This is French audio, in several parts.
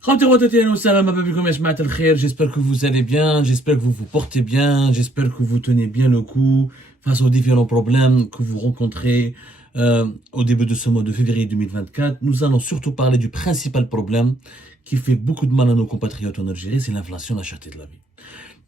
J'espère que vous allez bien, j'espère que vous vous portez bien, j'espère que vous tenez bien le coup face aux différents problèmes que vous rencontrez au début de ce mois de février 2024. Nous allons surtout parler du principal problème qui fait beaucoup de mal à nos compatriotes en Algérie, c'est l'inflation, la cherté de la vie.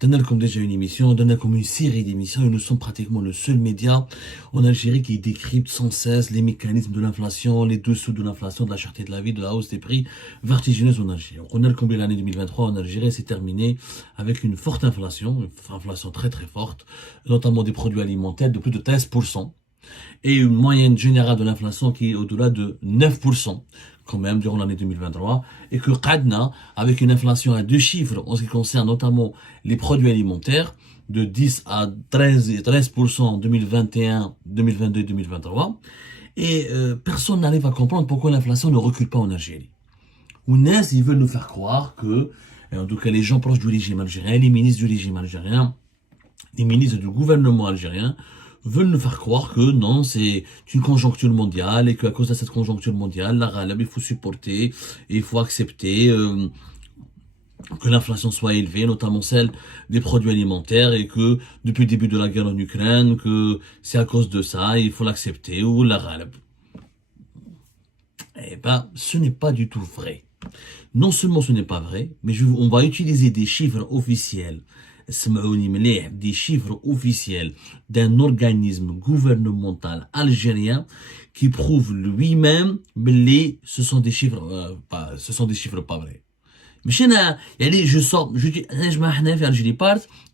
Donne comme déjà une émission, donne comme une série d'émissions, et nous sommes pratiquement le seul média en Algérie qui décrypte sans cesse les mécanismes de l'inflation, les dessous de l'inflation, de la cherté de la vie, de la hausse des prix vertigineuse en Algérie. On a combien l'année 2023 en Algérie s'est terminée avec une forte inflation, une inflation très très forte, notamment des produits alimentaires de plus de 13%, et une moyenne générale de l'inflation qui est au-delà de 9%. Quand même durant l'année 2023 et que Qadna avec une inflation à deux chiffres en ce qui concerne notamment les produits alimentaires de 10 à 13% en 2021, 2022, 2023 et personne n'arrive à comprendre pourquoi l'inflation ne recule pas en Algérie. Ounes, ils veulent nous faire croire que, en tout cas les gens proches du régime algérien, les ministres du régime algérien, les ministres du gouvernement algérien veulent nous faire croire que non, c'est une conjoncture mondiale et qu'à cause de cette conjoncture mondiale, la râle, il faut supporter et il faut accepter que l'inflation soit élevée, notamment celle des produits alimentaires et que depuis le début de la guerre en Ukraine, que c'est à cause de ça, il faut l'accepter ou la râle. Eh ben, ce n'est pas du tout vrai. Non seulement ce n'est pas vrai, mais on va utiliser des chiffres officiels, des chiffres officiels d'un organisme gouvernemental algérien qui prouve lui-même que ce sont des chiffres pas vrais. Mais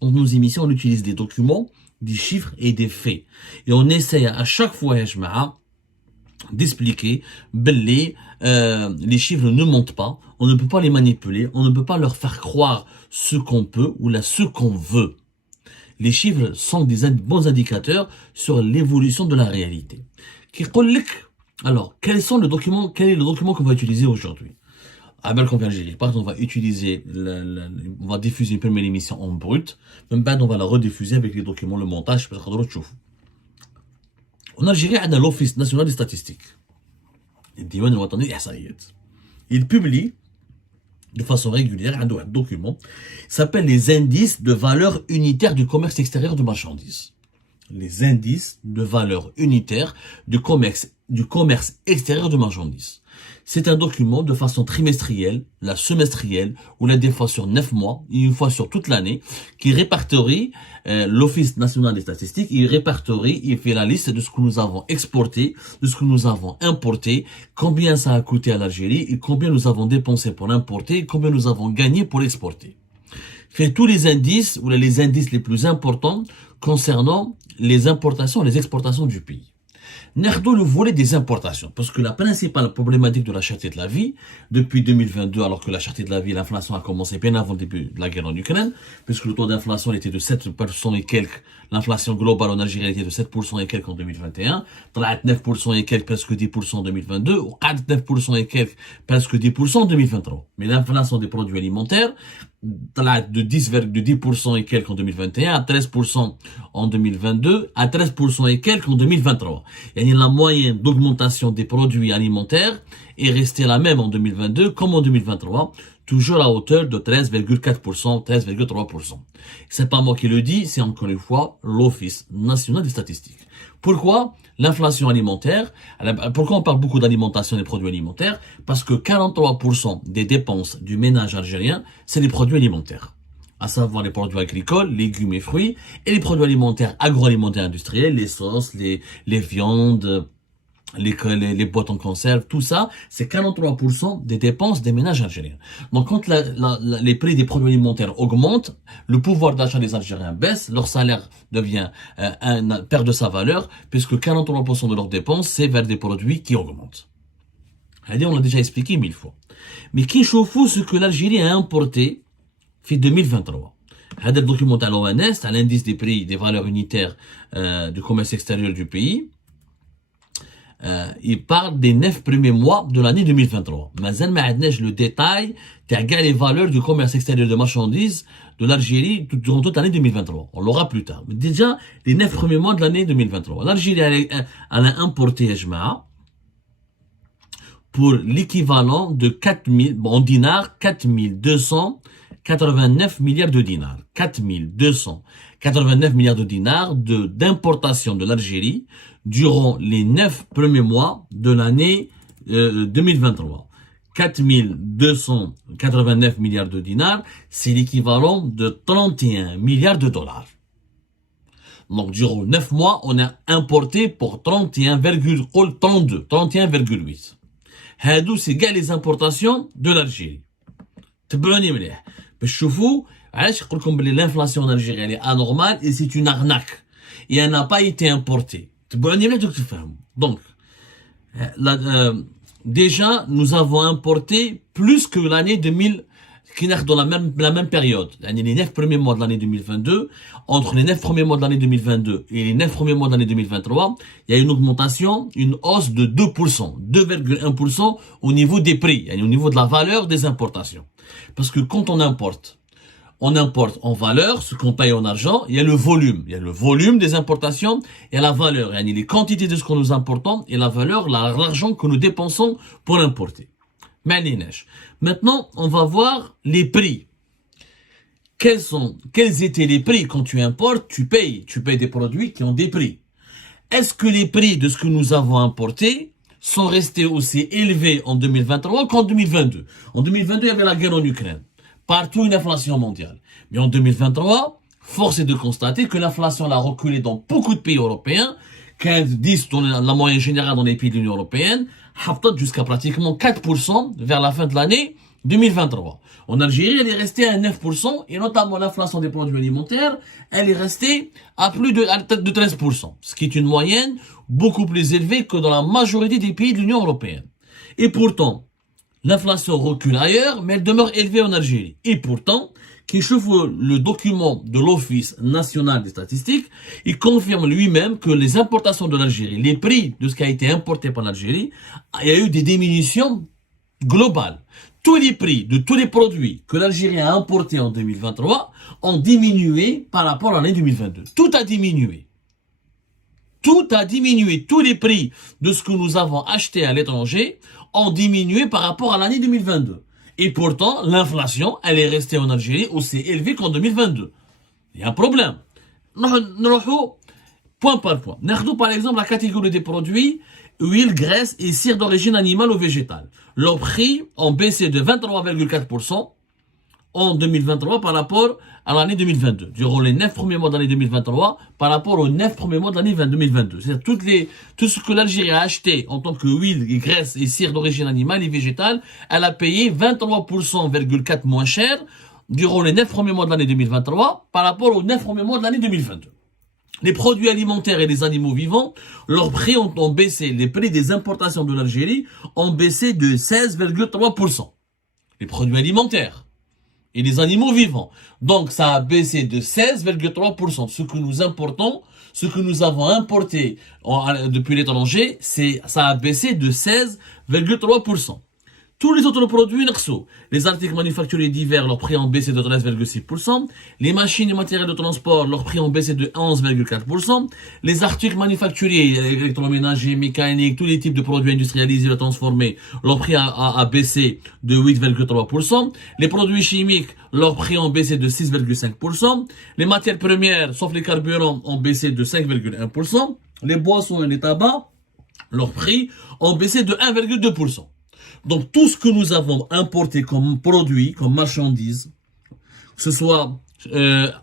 dans nos émissions, on utilise des documents, des chiffres et des faits. Et on essaye à chaque fois, d'expliquer les chiffres ne mentent pas, on ne peut pas les manipuler, on ne peut pas leur faire croire ce qu'on peut ou ce qu'on veut. Les chiffres sont des bons indicateurs sur l'évolution de la réalité. Alors, quel est le document qu'on va utiliser aujourd'hui? On va utiliser, on va diffuser une première émission en brut, même pas on va la rediffuser avec les documents, le montage, parce que en Algérie, on a l'Office national des statistiques. Il publie de façon régulière un document qui s'appelle les indices de valeur unitaire du commerce extérieur de marchandises. Les indices de valeur unitaire du commerce extérieur de marchandises. C'est un document de façon trimestrielle, la semestrielle, ou des fois sur 9 mois, et une fois sur toute l'année, qui répertorie l'Office national des statistiques, il fait la liste de ce que nous avons exporté, de ce que nous avons importé, combien ça a coûté à l'Algérie, et combien nous avons dépensé pour l'importer, et combien nous avons gagné pour l'exporter. Fait tous les indices, ou les indices les plus importants concernant les importations et les exportations du pays. Nerdo le volet des importations, parce que la principale problématique de la cherté de la vie, depuis 2022, alors que la cherté de la vie, l'inflation a commencé bien avant le début de la guerre en Ukraine, puisque le taux d'inflation était de 7% et quelques, l'inflation globale en Algérie était de 7% et quelques en 2021, 9% et quelques, presque 10% en 2022, ou 9% et quelques, presque 10% en 2023. Mais l'inflation des produits alimentaires, de 10% et quelques en 2021 à 13% en 2022 à 13% et quelques en 2023. Et la moyenne d'augmentation des produits alimentaires est restée la même en 2022 comme en 2023, toujours à hauteur de 13,4%, 13,3%. C'est pas moi qui le dis, c'est encore une fois l'Office national des statistiques. Pourquoi l'inflation alimentaire? Pourquoi on parle beaucoup d'alimentation des produits alimentaires? Parce que 43% des dépenses du ménage algérien, c'est les produits alimentaires. À savoir les produits agricoles, légumes et fruits, et les produits alimentaires agroalimentaires industriels, les sauces, les viandes, les boîtes en conserve, tout ça, c'est 43% des dépenses des ménages algériens. Donc, quand les prix des produits alimentaires augmentent, le pouvoir d'achat des Algériens baisse, leur salaire perd de sa valeur, puisque 43% de leurs dépenses, c'est vers des produits qui augmentent. On l'a déjà expliqué 1000 fois. Mais qui chauffe ce que l'Algérie a importé, fait 2023. Le document à l'ONS, à l'indice des prix des valeurs unitaires du commerce extérieur du pays, il parle des 9 premiers mois de l'année 2023. Mais le détail de les valeurs du commerce extérieur de marchandises de l'Algérie durant toute l'année 2023. On l'aura plus tard. Mais déjà, les 9 premiers mois de l'année 2023. L'Algérie, elle a importé, pour l'équivalent de 4000, en dinars, 4289 milliards de dinars. 4289 milliards de dinars d'importation de l'Algérie durant les 9 premiers mois de l'année 2023. 4289 milliards de dinars, c'est l'équivalent de 31 milliards de dollars. Donc, durant 9 mois, on a importé pour 31,8. هادو c'est كاع les importations de l'Algérie. تبعوني مليح باش تشوفوا علاش نقول لكم بلي l'inflation en Algérie elle est anormale et c'est une arnaque. Et elle n'a pas été importée. تبعوني مليح دوك تفهموا. Donc, déjà, nous avons importé plus que l'année 2000, qui est dans la même période. Les 9 premiers mois de l'année 2022, entre les 9 premiers mois de l'année 2022 et les 9 premiers mois de l'année 2023, il y a une augmentation, une hausse de 2%, 2,1% au niveau des prix, au niveau de la valeur des importations. Parce que quand on importe en valeur, ce qu'on paye en argent, il y a le volume. Il y a le volume des importations et la valeur. Il y a les quantités de ce que nous importons et la valeur, l'argent que nous dépensons pour importer. Maintenant, on va voir les prix. Quels étaient les prix quand tu importes, tu payes des produits qui ont des prix. Est-ce que les prix de ce que nous avons importé sont restés aussi élevés en 2023 qu'en 2022? En 2022, il y avait la guerre en Ukraine. Partout une inflation mondiale. Mais en 2023, force est de constater que l'inflation a reculé dans beaucoup de pays européens, 15-10 dans la moyenne générale dans les pays de l'Union européenne, jusqu'à pratiquement 4% vers la fin de l'année 2023. En Algérie, elle est restée à 9%, et notamment l'inflation des produits alimentaires, elle est restée à plus de 13%, ce qui est une moyenne beaucoup plus élevée que dans la majorité des pays de l'Union européenne. Et pourtant, l'inflation recule ailleurs, mais elle demeure élevée en Algérie. Et pourtant, qui chauffe le document de l'Office national des statistiques, il confirme lui-même que les importations de l'Algérie, les prix de ce qui a été importé par l'Algérie, il y a eu des diminutions globales. Tous les prix de tous les produits que l'Algérie a importés en 2023 ont diminué par rapport à l'année 2022. Tout a diminué. Tout a diminué. Tous les prix de ce que nous avons acheté à l'étranger ont diminué par rapport à l'année 2022. Et pourtant, l'inflation, elle est restée en Algérie aussi élevée qu'en 2022. Il y a un problème. Point par point. Nous par exemple la catégorie des produits huile, graisse et cire d'origine animale ou végétale. Leurs prix ont baissé de 23,4% en 2023 par rapport à l'année 2022. Durant les 9 premiers mois de l'année 2023 par rapport aux 9 premiers mois de l'année 2022. C'est-à-dire tout ce que l'Algérie a acheté en tant que huile, graisse et cire d'origine animale et végétale, elle a payé 23,4% moins cher durant les 9 premiers mois de l'année 2023 par rapport aux 9 premiers mois de l'année 2022. Les produits alimentaires et les animaux vivants, leurs prix ont baissé. Les prix des importations de l'Algérie ont baissé de 16,3%. Les produits alimentaires et les animaux vivants. Donc, ça a baissé de 16,3%. Ce que nous importons, ce que nous avons importé depuis l'étranger, ça a baissé de 16,3%. Tous les autres produits, les articles manufacturiers divers, leur prix ont baissé de 13,6%. Les machines et matériels de transport, leur prix ont baissé de 11,4%. Les articles manufacturiers, électroménagers, mécaniques, tous les types de produits industrialisés et transformés, leur prix a baissé de 8,3%. Les produits chimiques, leur prix ont baissé de 6,5%. Les matières premières, sauf les carburants, ont baissé de 5,1%. Les boissons et les tabacs, leurs prix ont baissé de 1,2%. Donc, tout ce que nous avons importé comme produit, comme marchandises, que ce soit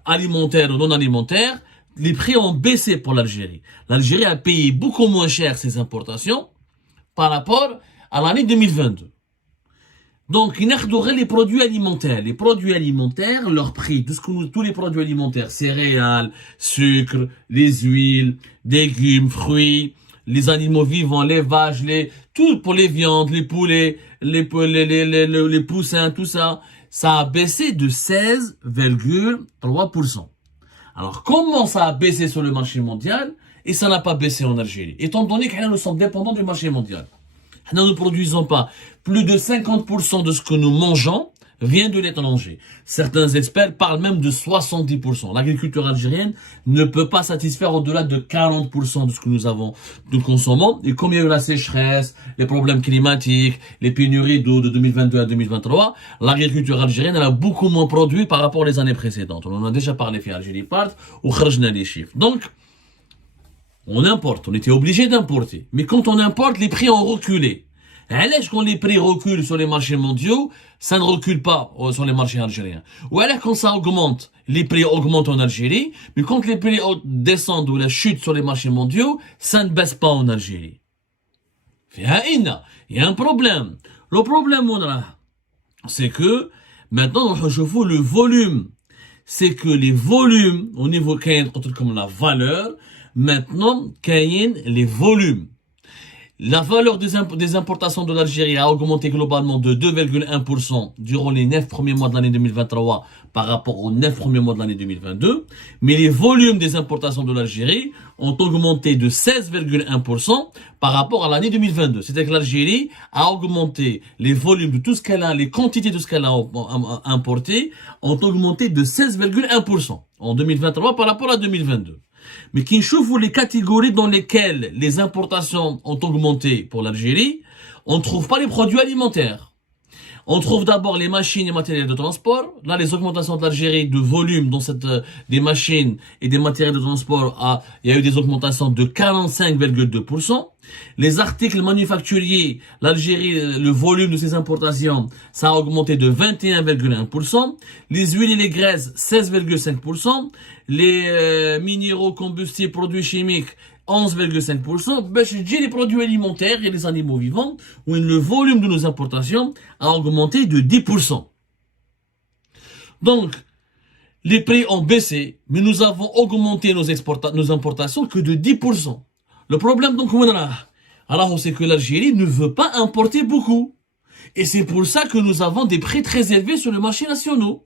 alimentaire ou non alimentaire, les prix ont baissé pour l'Algérie. L'Algérie a payé beaucoup moins cher ses importations par rapport à l'année 2022. Donc, il y les produits alimentaires. Les produits alimentaires, leur prix, tous les produits alimentaires, céréales, sucre, les huiles, légumes, fruits, les animaux vivants, les vaches, tout pour les viandes, les poulets, les poussins, tout ça, ça a baissé de 16,3%. Alors, comment ça a baissé sur le marché mondial et ça n'a pas baissé en Algérie? Étant donné que nous sommes dépendants du marché mondial. Nous ne produisons pas plus de 50% de ce que nous mangeons vient de l'étranger. Certains experts parlent même de 70%. L'agriculture algérienne ne peut pas satisfaire au-delà de 40% de ce que nous consommons. Et comme il y a eu la sécheresse, les problèmes climatiques, les pénuries d'eau de 2022 à 2023, l'agriculture algérienne, elle a beaucoup moins produit par rapport aux années précédentes. On en a déjà parlé fait Algérie Part, ou Kharjna les chiffres. Donc, on importe, on était obligé d'importer. Mais quand on importe, les prix ont reculé. Alors, quand les prix reculent sur les marchés mondiaux, ça ne recule pas sur les marchés algériens. Ou alors, quand ça augmente, les prix augmentent en Algérie, mais quand les prix descendent ou la chute sur les marchés mondiaux, ça ne baisse pas en Algérie. Il y a un problème. Le problème, c'est que, maintenant, je vois le volume. C'est que les volumes, au niveau comme la valeur, maintenant, les volumes. La valeur des importations de l'Algérie a augmenté globalement de 2,1% durant les 9 premiers mois de l'année 2023 par rapport aux 9 premiers mois de l'année 2022. Mais les volumes des importations de l'Algérie ont augmenté de 16,1% par rapport à l'année 2022. C'est-à-dire que l'Algérie a augmenté les volumes de tout ce qu'elle a, les quantités de ce qu'elle a importé ont augmenté de 16,1% en 2023 par rapport à 2022. Mais qui chauffent les catégories dans lesquelles les importations ont augmenté pour l'Algérie, on ne trouve pas les produits alimentaires. On trouve d'abord les machines et matériels de transport. Là, les augmentations de l'Algérie de volume dans des machines et des matériels de transport, il y a eu des augmentations de 45,2%. Les articles manufacturiers, l'Algérie, le volume de ses importations, ça a augmenté de 21,1%. Les huiles et les graisses, 16,5%. Les minéraux, combustibles, produits chimiques, 11,5%. Ben, je dis les produits alimentaires et les animaux vivants, où le volume de nos importations a augmenté de 10%. Donc, les prix ont baissé, mais nous avons augmenté nos importations que de 10%. Le problème, donc, alors, c'est que l'Algérie ne veut pas importer beaucoup. Et c'est pour ça que nous avons des prix très élevés sur le marché national.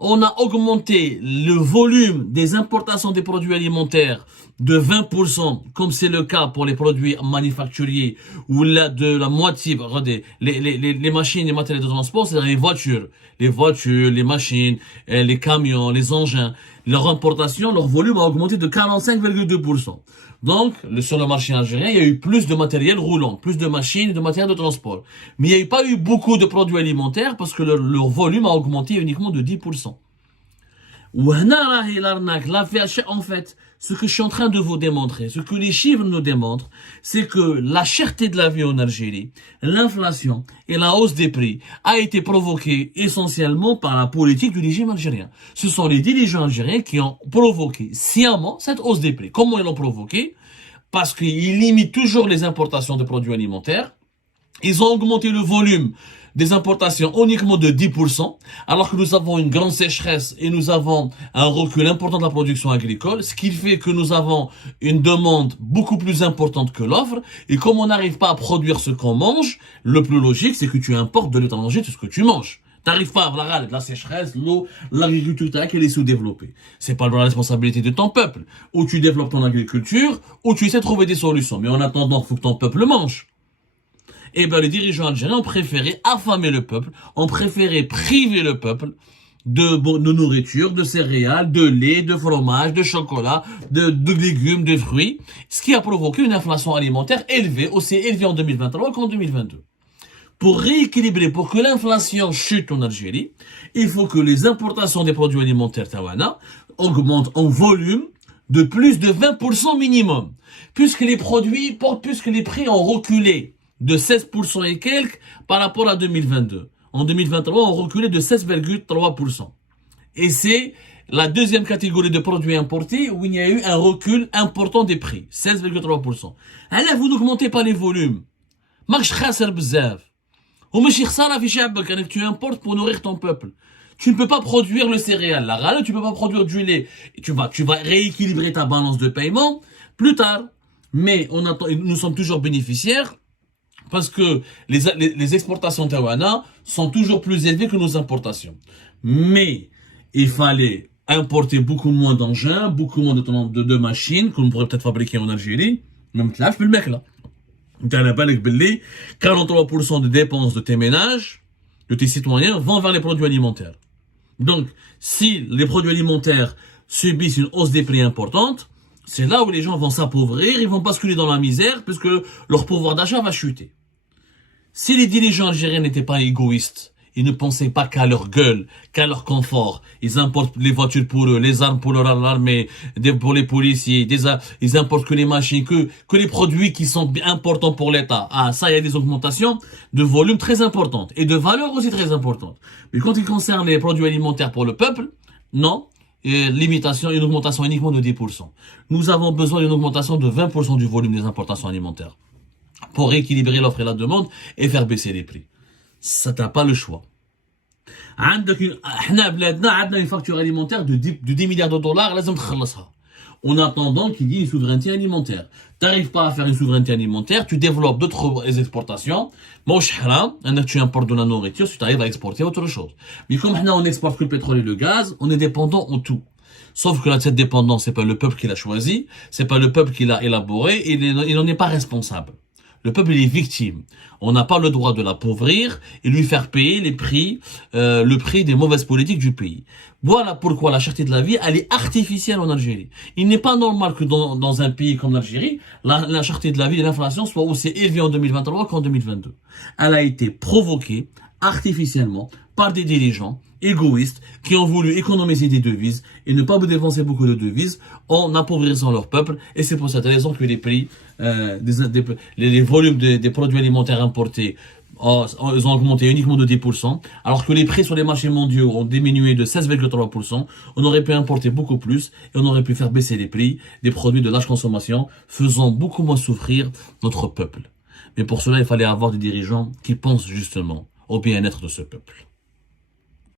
On a augmenté le volume des importations des produits alimentaires de 20%, comme c'est le cas pour les produits manufacturiers, ou de la moitié, regardez, les machines et matériels de transport, c'est-à-dire les voitures, les machines, les camions, les engins, leur importation, leur volume a augmenté de 45,2%. Donc, sur le marché algérien, il y a eu plus de matériel roulant, plus de machines et de matériel de transport. Mais il n'y a pas eu beaucoup de produits alimentaires parce que leur volume a augmenté uniquement de 10%. En fait, ce que je suis en train de vous démontrer, ce que les chiffres nous démontrent, c'est que la cherté de la vie en Algérie, l'inflation et la hausse des prix a été provoquée essentiellement par la politique du régime algérien. Ce sont les dirigeants algériens qui ont provoqué sciemment cette hausse des prix. Comment ils l'ont provoqué? Parce qu'ils limitent toujours les importations de produits alimentaires. Ils ont augmenté le volume des importations uniquement de 10%, alors que nous avons une grande sécheresse et nous avons un recul important de la production agricole, ce qui fait que nous avons une demande beaucoup plus importante que l'offre, et comme on n'arrive pas à produire ce qu'on mange, le plus logique, c'est que tu importes de l'étranger tout ce que tu manges. T'arrives pas à la sécheresse, l'eau, l'agriculture, elle est sous-développée. C'est pas la responsabilité de ton peuple. Ou tu développes ton agriculture, ou tu essaies de trouver des solutions. Mais en attendant, il faut que ton peuple mange. Eh ben, les dirigeants algériens ont préféré affamer le peuple, ont préféré priver le peuple de nourriture, de céréales, de lait, de fromage, de chocolat, de légumes, de fruits, ce qui a provoqué une inflation alimentaire élevée, aussi élevée en 2023 qu'en 2022. Pour rééquilibrer, pour que l'inflation chute en Algérie, il faut que les importations des produits alimentaires tawana augmentent en volume de plus de 20% minimum, puisque les prix ont reculé de 16% et quelques par rapport à 2022. En 2023, on reculait de 16,3%. Et c'est la deuxième catégorie de produits importés où il y a eu un recul important des prix, 16,3%. Alors, vous n'augmentez pas les volumes. Tu importes pour nourrir ton peuple. Tu ne peux pas produire le céréal, la râle, tu ne peux pas produire du lait. Tu vas rééquilibrer ta balance de paiement plus tard. Mais nous sommes toujours bénéficiaires parce que les exportations tawana sont toujours plus élevées que nos importations. Mais il fallait importer beaucoup moins d'engins, beaucoup moins de machines qu'on pourrait peut-être fabriquer en Algérie. Même là, je peux le mec là. Tu as 43% de dépenses de tes ménages de tes citoyens vont vers les produits alimentaires. Donc, si les produits alimentaires subissent une hausse des prix importante, c'est là où les gens vont s'appauvrir, ils vont basculer dans la misère, puisque leur pouvoir d'achat va chuter. Si les dirigeants algériens n'étaient pas égoïstes, ils ne pensaient pas qu'à leur gueule, qu'à leur confort, ils importent les voitures pour eux, les armes pour leur armée, pour les policiers, ils importent que les machines, que les produits qui sont importants pour l'État. Ah, ça, il y a des augmentations de volume très importantes et de valeur aussi très importantes. Mais quand il concerne les produits alimentaires pour le peuple, non. Une augmentation uniquement de 10%. Nous avons besoin d'une augmentation de 20% du volume des importations alimentaires pour rééquilibrer l'offre et la demande et faire baisser les prix. Ça, t'as pas le choix. احنا بلادنا عندنا une facture alimentaire de 10 milliards de dollars لازم تخلصها. En attendant qu'il y ait une souveraineté alimentaire. T'arrives pas à faire une souveraineté alimentaire, tu développes d'autres exportations. Moche haram, tu importes de la nourriture, si tu arrives à exporter autre chose. Mais comme on n'exporte que le pétrole et le gaz, on est dépendant en tout. Sauf que cette dépendance, c'est pas le peuple qui l'a choisi, c'est pas le peuple qui l'a élaboré, et il n'en est pas responsable. Le peuple est victime. On n'a pas le droit de l'appauvrir et lui faire payer le prix des mauvaises politiques du pays. Voilà pourquoi la cherté de la vie, elle est artificielle en Algérie. Il n'est pas normal que dans un pays comme l'Algérie, la cherté de la vie et l'inflation soient aussi élevées en 2023 qu'en 2022. Elle a été provoquée artificiellement par des dirigeants égoïstes qui ont voulu économiser des devises et ne pas dépenser beaucoup de devises en appauvrissant leur peuple. Et c'est pour cette raison que les prix, les volumes des produits alimentaires importés ils ont augmenté uniquement de 10%, alors que les prix sur les marchés mondiaux ont diminué de 16,3%. On aurait pu importer beaucoup plus et on aurait pu faire baisser les prix des produits de large consommation, faisant beaucoup moins souffrir notre peuple. Mais pour cela, il fallait avoir des dirigeants qui pensent justement au bien-être de ce peuple.